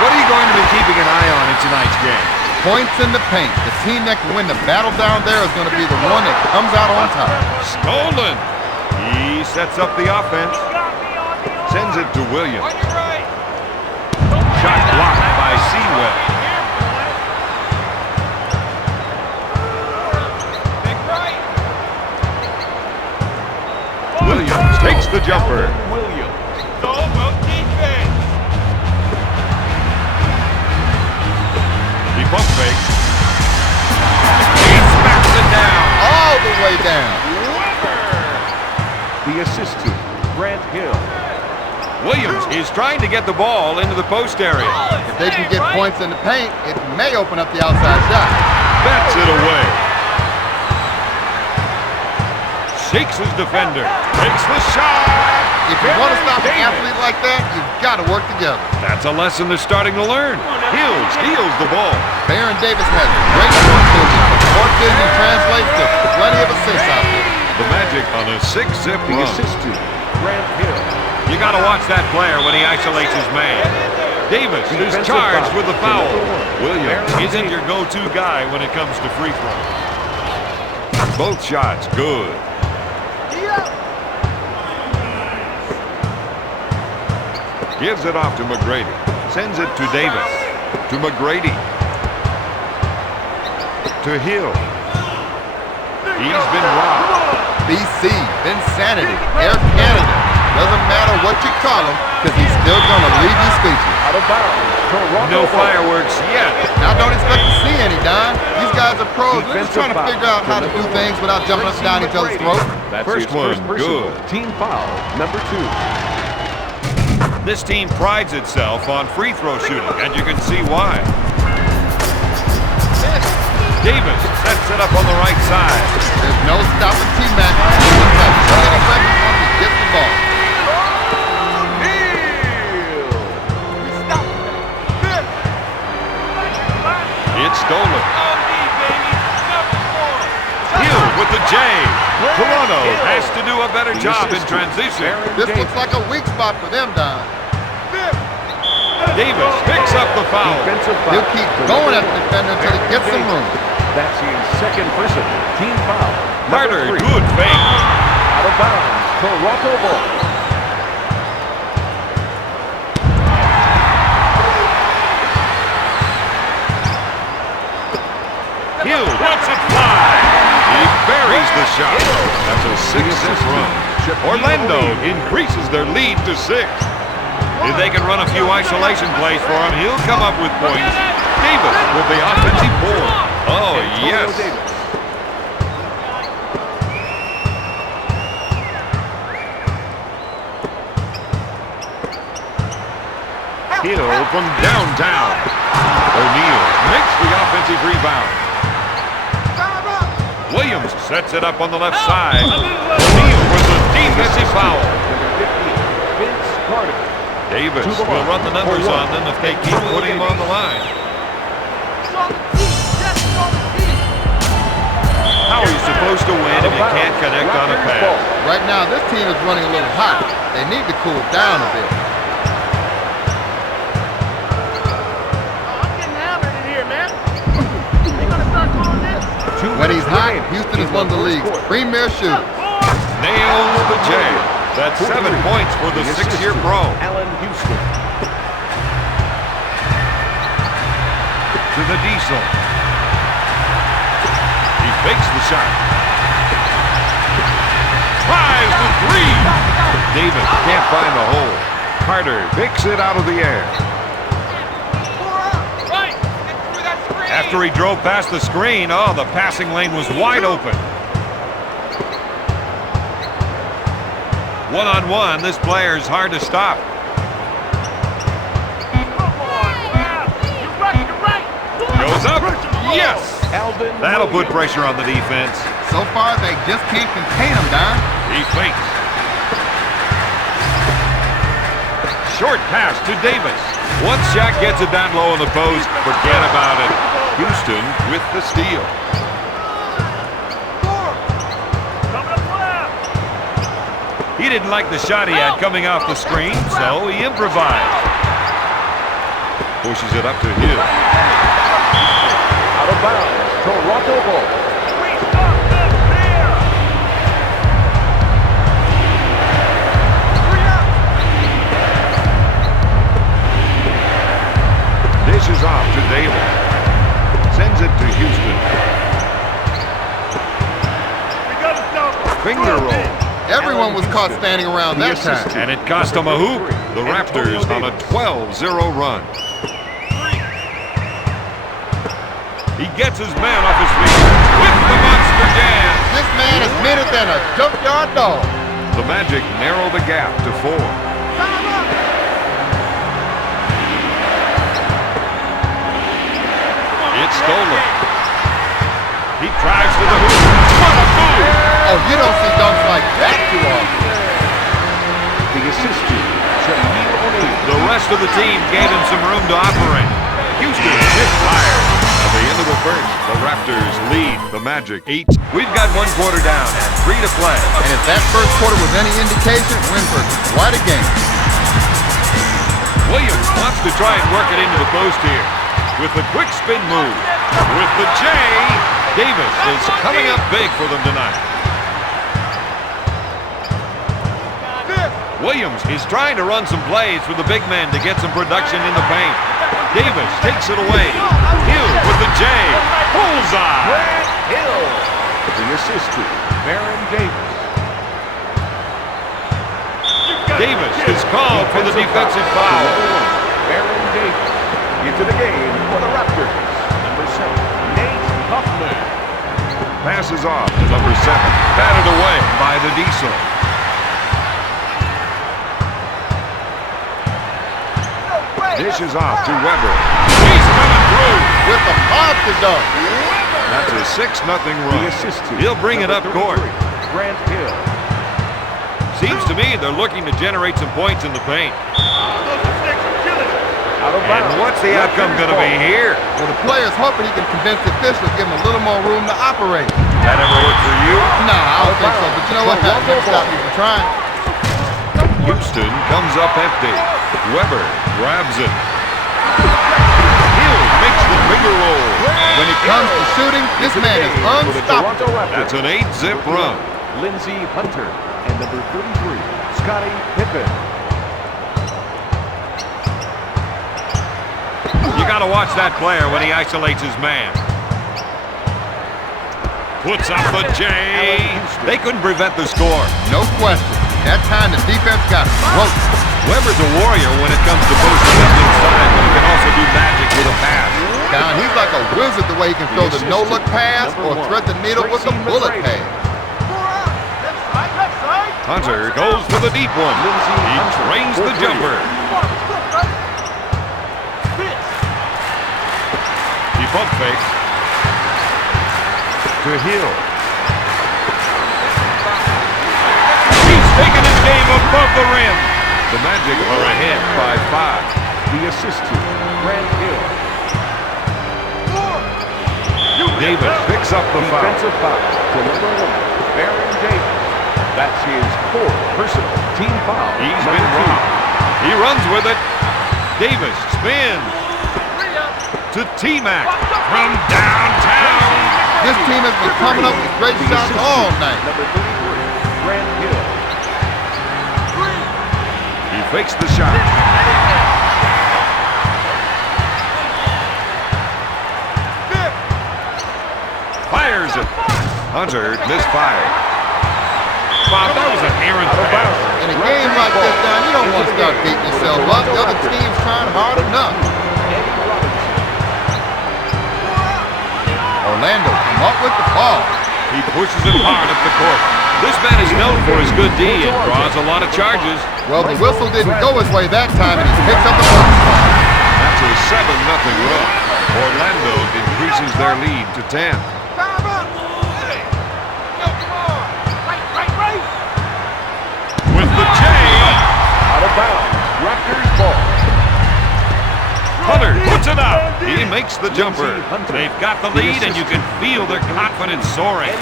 what are you going to be keeping an eye on in tonight's game? Points in the paint. The team that can win the battle down there is going to be the one that comes out on top. Stolen. He sets up the offense. Sends it to Williams. Shot blocked by Sewell. Williams takes the jumper. He pump fakes. He smacks it down. All the way down. The assist to Grant Hill. Williams is trying to get the ball into the post area. If they can get points in the paint, it may open up the outside shot. Bats it away. Shakes his defender. Takes the shot. If you want to stop an athlete like that, you've got to work together. That's a lesson they're starting to learn. Hill steals the ball. Baron Davis has great court vision, but court vision translates to plenty of assists out there. The Magic on a 6-zip The run. assist to Grant Hill. You got to watch that player when he isolates his man. Davis is charged with the foul. Williams isn't your go-to guy when it comes to free throw. Both shots good. Gives it off to McGrady. Sends it to Davis. To McGrady. To Hill. He's been robbed. BC, Insanity, Air Canada. Doesn't matter what you call him, because he's still going to leave you speechless. Out of bounds. No fireworks yet. Now, don't expect to see any, Don. These guys are pros. They're just trying to figure out how to do things without jumping up and down each other's throats. That's First his first one, personal. good. Team foul, number 2. This team prides itself on free throw shooting, and you can see why. Davis sets it up on the right side. There's no stopping T-Mac. He's got 20 seconds once he gets the ball. It's stolen. Hill with the J. Toronto has to do a better job in transition. This looks like a weak spot for them, Don. Davis picks up the foul. He'll keep going at the defender until he gets some room. That's his second personal. Team foul. Carter, number 3. good fake. Out of bounds. Toronto ball. Hill lets it fly. He buries the shot. That's a 6-zip run. Orlando increases their lead to 6. If they can run a few isolation plays for him, he'll come up with points. Davis with the offensive board. Oh, yes. Hill from downtown. O'Neal makes the offensive rebound. Williams sets it up on the left side. O'Neal with the defensive foul. Davis will run the numbers on them if they keep putting him on the line. How are you supposed to win if you can't connect on a pass? Right now, this team is running a little hot. They need to cool down a bit. I'm getting hammered in here, man. They gonna start calling this? When he's hot, Houston is one of the league's premier shooters. Nails the J. That's 7 points for the 6-year pro. Allen Houston. To the Diesel. He fakes the shot. Tries the 3. Davis can't find the hole. Carter picks it out of the air. After he drove past the screen, oh, the passing lane was wide open. One-on-one, this player is hard to stop. Goes up. Yes! That'll put pressure on the defense. So far, they just can't contain him, Don. He fakes. Short pass to Davis. Once Shaq gets it down low in the post, forget about it. Houston with the steal. He didn't like the shot he had coming off the screen, so he improvised. Pushes it up to Hill. Out of bounds. Toronto ball. We stop them there. Hurry up. Dishes off to Davis. Sends it to Houston. We gotta stop them. Finger roll. Everyone was caught standing around that time. And it cost them a hoop. The Raptors on a 12-0 run. He gets his man off his feet with the monster jam. This man is meaner than a junkyard dog. The Magic narrow the gap to 4. Time up. It's stolen. He drives to the hoop. What a move! Oh, you don't see dunks like that too often. The assist to Shaquille O'Neal. The rest of the team gave him some room to operate. Houston misfired. At the end of the first, the Raptors lead the Magic 8. We've got 1 quarter down and 3 to play. And if that first quarter was any indication, Winford, quite a game. Williams wants to try and work it into the post here with the quick spin move. With the J, Davis is coming up big for them tonight. Williams is trying to run some plays for the big men to get some production in the paint. Davis takes it away. Hill with the J. Bullseye. Grant Hill. The assist to Baron Davis. Davis is called for the defensive foul. Baron Davis into the game for the Raptors. Number 7, Nate Huffman. Passes off to number 7. Batted away by the Diesel. Dishes off to Weber. He's coming through. With the monster dunk. That's a 6-0 The run. assist to He'll bring it up number court. 33, Grant Hill. Seems to me they're looking to generate some points in the paint. Those sticks are killing us. Out of bounds. And what's the outcome going to be here? Well, the player's hoping he can convince the officials, give him a little more room to operate. That ever worked for you? Nah, I don't think so. But you know what? That doesn't stop me from trying. Houston comes up empty. Weber grabs it. Hill makes the finger roll. When it comes to shooting, this man is For the unstoppable. Toronto Raptors. That's an 8-zip run. Lindsey Hunter and number 33, Scottie Pippen. You got to watch that player when he isolates his man. Puts up the J. They couldn't prevent the score. No question. That time the defense got broke. Weber's a warrior when it comes to posting up inside, but he can also do magic with a pass. Down, he's like a wizard the way he can throw the no-look pass or thread the needle with a bullet pass. Left side, left side. Hunter goes for the deep one. He drains the jumper. He bump fakes to Hill. He's taking his game above the rim. The Magic are ahead by 5. The assist to Grant Hill. Davis picks up the foul. Defensive foul to number 1, Baron Davis. That's his 4th personal team foul. He's Number been 2. robbed. He runs with it. Davis spins to T-Mac from downtown. This team has been coming up with great The shots assist all to night. Number 33, Grant Hill. He fakes the shot. Fires it. Hunter misfired. Bob, that was an errant pass. In a game like this, Don, you don't want to start beating yourself up. The other team's trying hard enough. Orlando come up with the ball. He pushes it hard up the court. This man is known for his good D and draws a lot of charges. Well, the whistle didn't go his way that time, and he picks up the ball. That's a 7-0 run. Orlando increases their lead to 10. Time up. Hey. Yo, come on. Right. With the J. Out of bounds. Raptors ball. Hunter puts it up. He makes the jumper. They've got the lead, and you can feel their confidence soaring.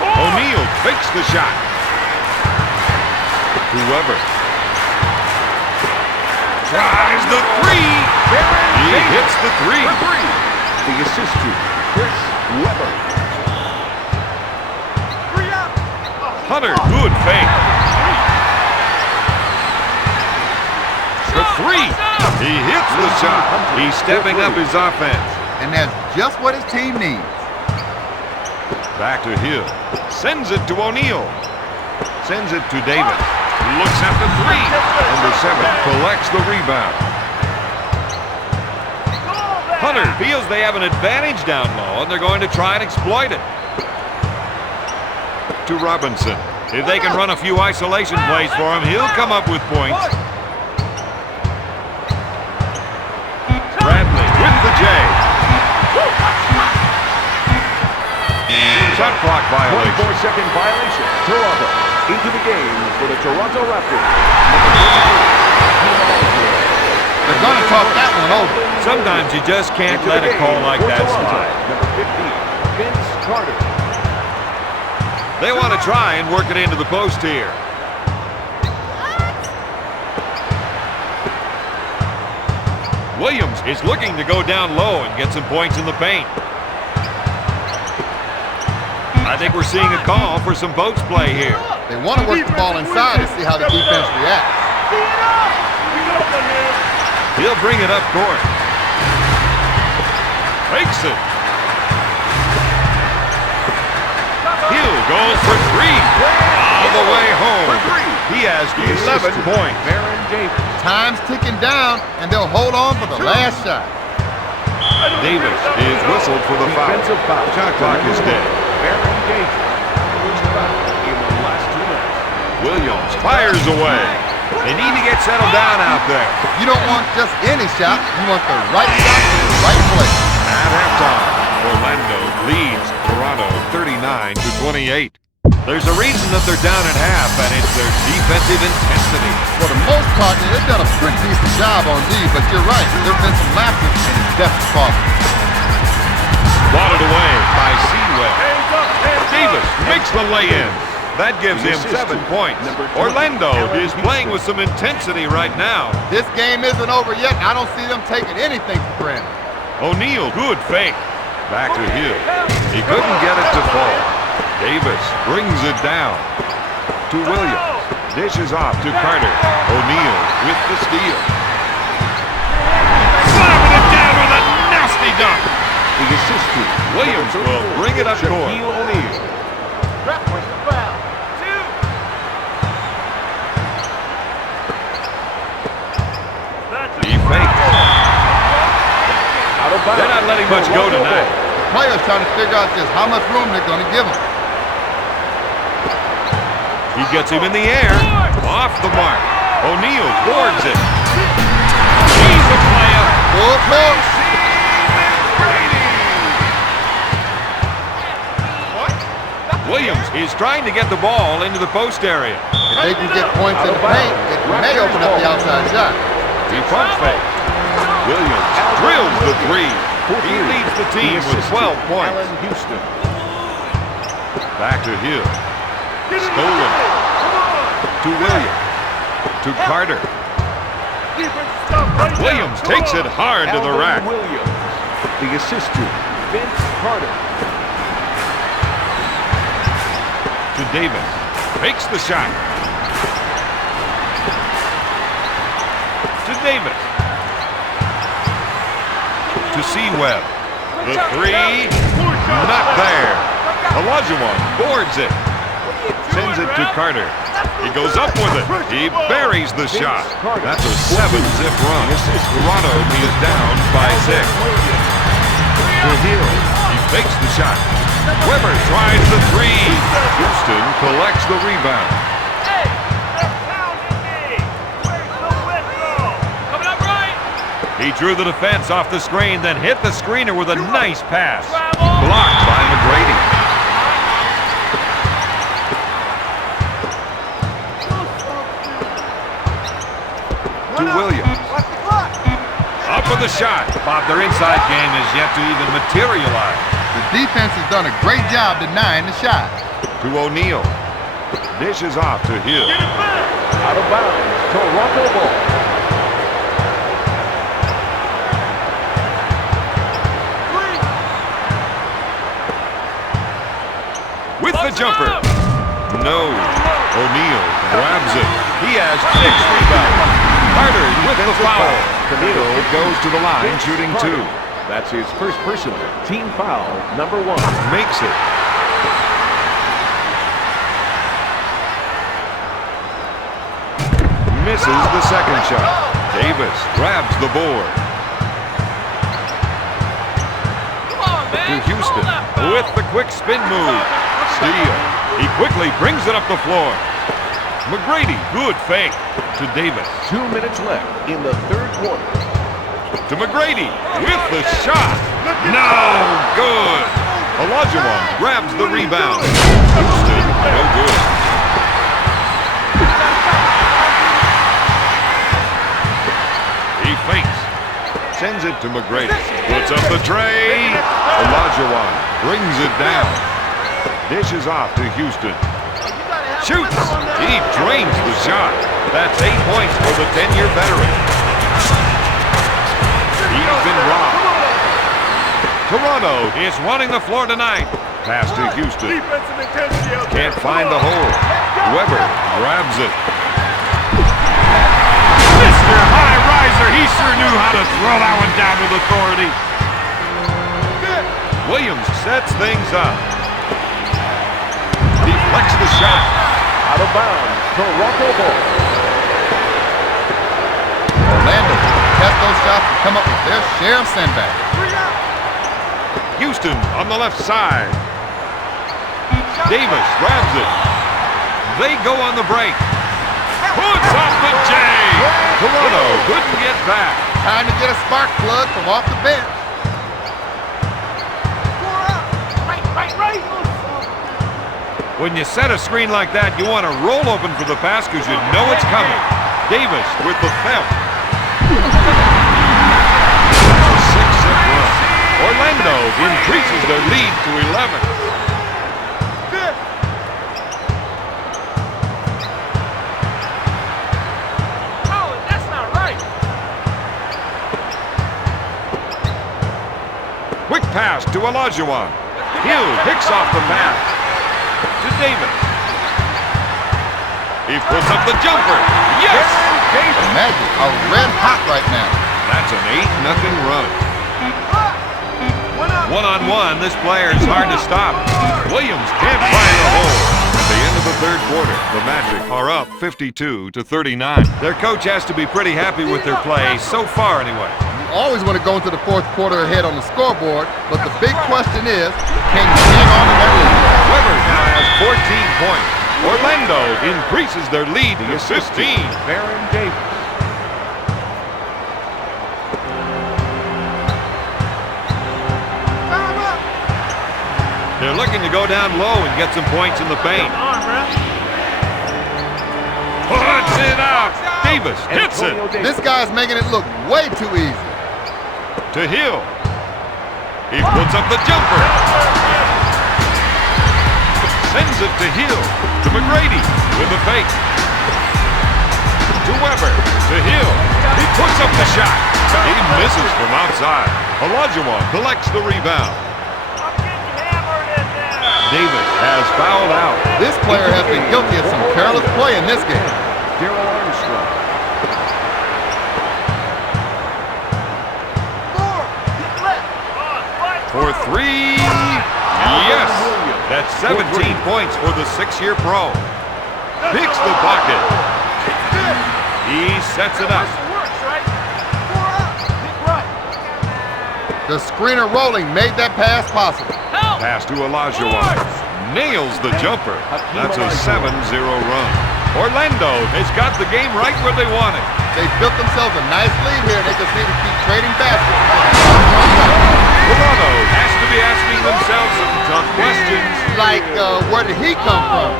O'Neal fakes the shot. Whoever. tries the three. He hits the three. The assist to Chris Webber. Hunter, good fake. The three. He hits the shot. He's stepping up his offense. And that's just what his team needs. Back to Hill. Sends it to O'Neal. Sends it to Davis. Looks at the three. Number 7 collects the rebound. Hunter feels they have an advantage down low, and they're going to try and exploit it. To Robinson. If they can run a few isolation plays for him, he'll come up with points. Bradley with the J. Shot clock violation. 24-second violation. Toronto into the game for the Toronto Raptors. They're going to talk that one over. Sometimes you just can't let a call like that slide. Number 15, Vince Carter. They want to try and work it into the post here. Williams is looking to go down low and get some points in the paint. I think we're seeing a call for some post play here. They want to work the ball inside and see how the defense reacts. He'll bring it up court. Fakes it. Hill goes for three. All the way home. He has 11 points. Time's ticking down, and they'll hold on for the last shot. Davis is whistled for the foul. Shot clock is dead. Williams fires away. They need to get settled down out there. You don't want just any shot. You want the right shot in the right place. At halftime, Orlando leads Toronto 39-28. There's a reason that they're down at half, and it's their defensive intensity. For the most part, they've done a pretty decent job on D, but you're right. There have been some lapses, and it's definitely possible. Wadded away by Sewell. Davis makes the lay-in. That gives him 7 points. Orlando is playing with some intensity right now. This game isn't over yet, and I don't see them taking anything for granted. O'Neal, good fake. Back to Hill. He couldn't get it to fall. Davis brings it down to Williams. Dishes off to Carter. O'Neal with the steal. Slamming it down with a nasty dunk. The assist to Williams will bring it up court. He fakes. They're not letting much go tonight. The players trying to figure out just how much room they're going to give him. He gets him in the air. Off the mark. O'Neal boards it. He's a player. Full court. Williams is trying to get the ball into the post area. If they can get points in the paint, it may open up the outside shot. He pump fake. Williams drills the three. He leads the team with 12 points. Back to Hill. Stolen. To Williams. To Carter. Williams takes it hard to the rack. The assist to Vince Carter. To Davis. Makes the shot. To Davis. To Sewell. The three. Not there. Olajuwon boards it. Sends it to Carter. He goes up with it. He buries the shot. That's a 7-zip run. Toronto is down by 6. To Hill. He fakes the shot. Webber tries the three. Houston collects the rebound. Hey, they're pounding me. Where's the whistle? Coming up right. He drew the defense off the screen, then hit the screener with a nice pass. Blocked by McGrady. To Williams. Up with the shot. Bob, their inside game is yet to even materialize. The defense has done a great job denying the shot. To O'Neal. Dishes off to Hill. Out of bounds. Toronto ball. jumper. No. O'Neal grabs it. He has 6 rebounds. Carter with the foul. It goes to the line, shooting 2. That's his first personal. Team foul, number 1. Makes it. Misses the second shot. Davis grabs the board. To Houston with the quick spin move. Steal. He quickly brings it up the floor. McGrady, good fake. To Davis. 2 minutes left in the third quarter. To McGrady with the shot. No good. Olajuwon grabs the rebound. Houston, no good. He fakes. Sends it to McGrady. Puts up the tray. Olajuwon brings it down. Dishes off to Houston. Shoots. He drains the shot. That's 8 points for the 10-year veteran. He's been robbed. Toronto is running the floor tonight. Pass to Houston. Can't find the hole. Weber grabs it. Mr. High Riser, he sure knew how to throw that one down with authority. Williams sets things up. Deflects the shot. Out of bounds, Toronto ball. Orlando test those shots and come up with their share of sandbags. Houston on the left side. Davis grabs it. They go on the break. Puts off the J. Toronto couldn't get back. Time to get a spark plug from off the bench. When you set a screen like that, you want to roll open for the pass because you know it's coming. Davis with the theft. A 6-set run. Orlando increases their lead to 11. Oh, that's not right. Quick pass to Olajuwon. Hill picks off the pass. To Davis. He puts up the jumper. Yes! The Magic are red hot right now. That's an 8-0 run. One-on-one, this player is hard to stop. Williams can't find the hole. At the end of the third quarter, the Magic are up 52-39. Their coach has to be pretty happy with their play, so far anyway. You always want to go into the fourth quarter ahead on the scoreboard, but the big question is, can you hang on to that lead? Weber now has 14 points. Orlando increases their lead to 15. Baron Davis. They're looking to go down low and get some points in the paint. Puts it out. Davis hits it. This guy's making it look way too easy. To Hill. He puts up the jumper. Sends it to Hill. To McGrady with the fake. To Weber. To Hill. He puts up the shot. He misses from outside. Olajuwon collects the rebound. Davis has fouled out. This player has been guilty of some careless play in this game. Darryl Armstrong. For 3. Yes. That's 17 points for the 6-year pro. Picks the pocket. He sets it up. The screener rolling made that pass possible. Pass to Olajuwon. Nails the jumper. That's a 7-0 run. Orlando has got the game right where they want it. They built themselves a nice lead here. They just need to keep trading baskets. Toronto has to be asking themselves some tough questions. Like, where did he come from?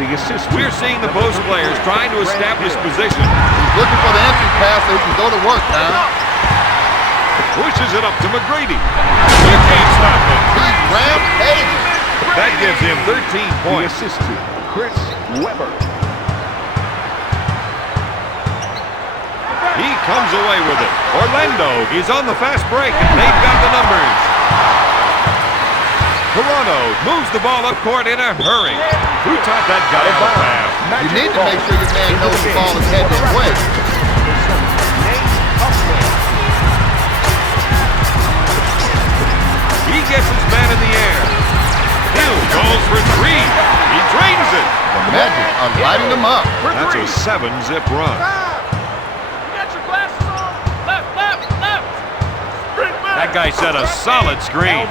The assist. We're seeing the post players trying to establish position. He's looking for the entry pass so he can go to work now. Pushes it up to McGrady. You can't stop him. He's rampaging. That gives him 13 The points. assist to Chris Weber. He comes away with it. Orlando is on the fast break, and they've got the numbers. Toronto moves the ball up court in a hurry. Who taught that guy how to pass? You need to make sure your man knows the ball is headed his way. He gets his man in the air. Hill goes for three. He drains it. The Magic are lighting them up. That's a 7-zip run. You got your glasses on? Left, left, left. Sprint back. That guy set a solid screen.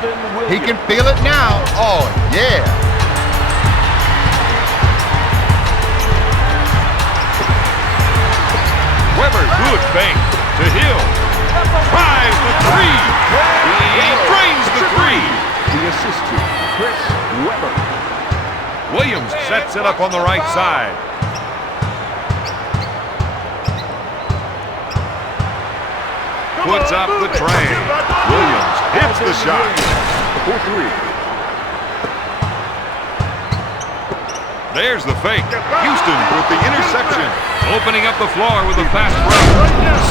He can feel it now. Oh, yeah. Weber, good fake to Hill. Tries the three. He drains the three. The assist to Chris Weber. Williams sets it up on the right side. Puts up the tray. Williams hits the shot. For three. There's the fake. Houston with the interception. Opening up the floor with a fast break.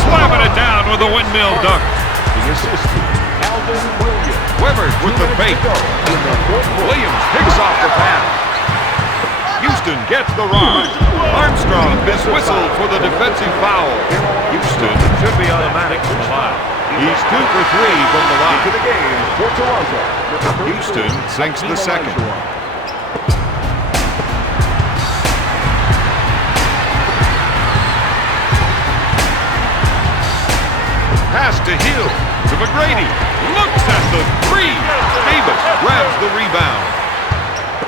Slamming it down with a windmill dunk. The assist to Alvin Williams. Weber with the fake. Williams picks off the pass. Houston gets the rod. Armstrong is whistled for the defensive foul. Houston should be automatic from the line. He's 2 for 3 from the line. To the game for Toronto. Houston sinks the second. Pass to Hill, to McGrady, looks at the three. Davis grabs the rebound.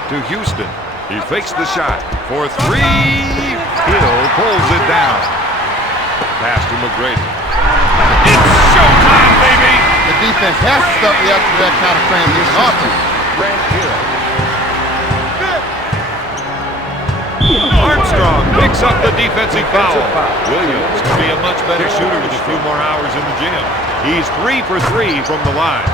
To Houston, he fakes the shot for three. Hill pulls it down. Pass to McGrady. It's showtime, baby! The defense has to stop you after that kind of transition offense. Armstrong picks up the defensive foul. Williams could be a much better shooter with a few more hours in the gym. He's 3 for 3 from the line.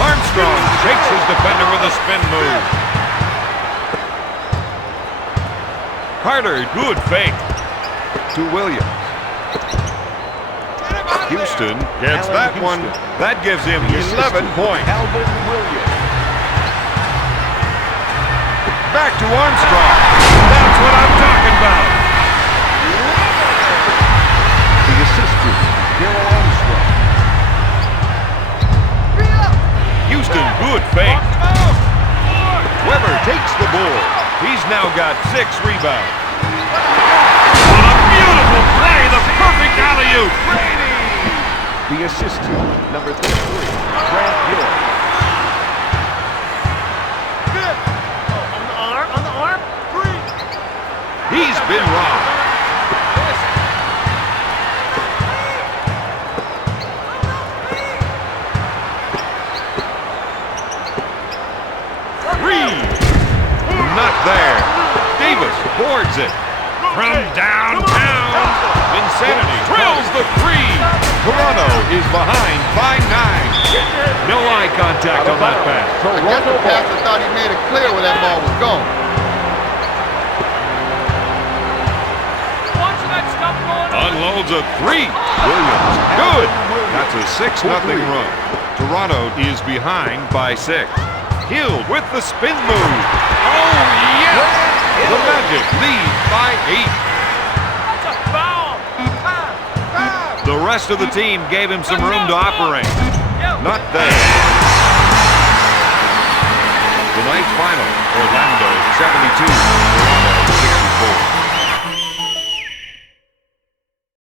Armstrong shakes his defender with a spin move. Carter, good fake. To Williams. Houston gets that one. That gives him 11 points. Alvin Williams. Back to Armstrong. That's what I'm talking about. The assistant, Daryl Armstrong. Houston, good fake. Weber takes the board. He's now got 6 rebounds. A beautiful play, the perfect alley-oop. The assistant, number 33, Grant Hill. On the arm. Three. He's been robbed. Three. Not there. Davis boards it. From downtown. Insanity drills the three. Toronto is behind by 9. No eye contact on that pass. I guess the passer thought he made it clear where that ball was going. Unloads a three. Williams, good. That's a 6-0 run. Toronto is behind by 6. Hill with the spin move. Oh, yes! The Magic lead by 8. The rest of the team gave him some room to operate. Not there. Tonight's final, Orlando 72,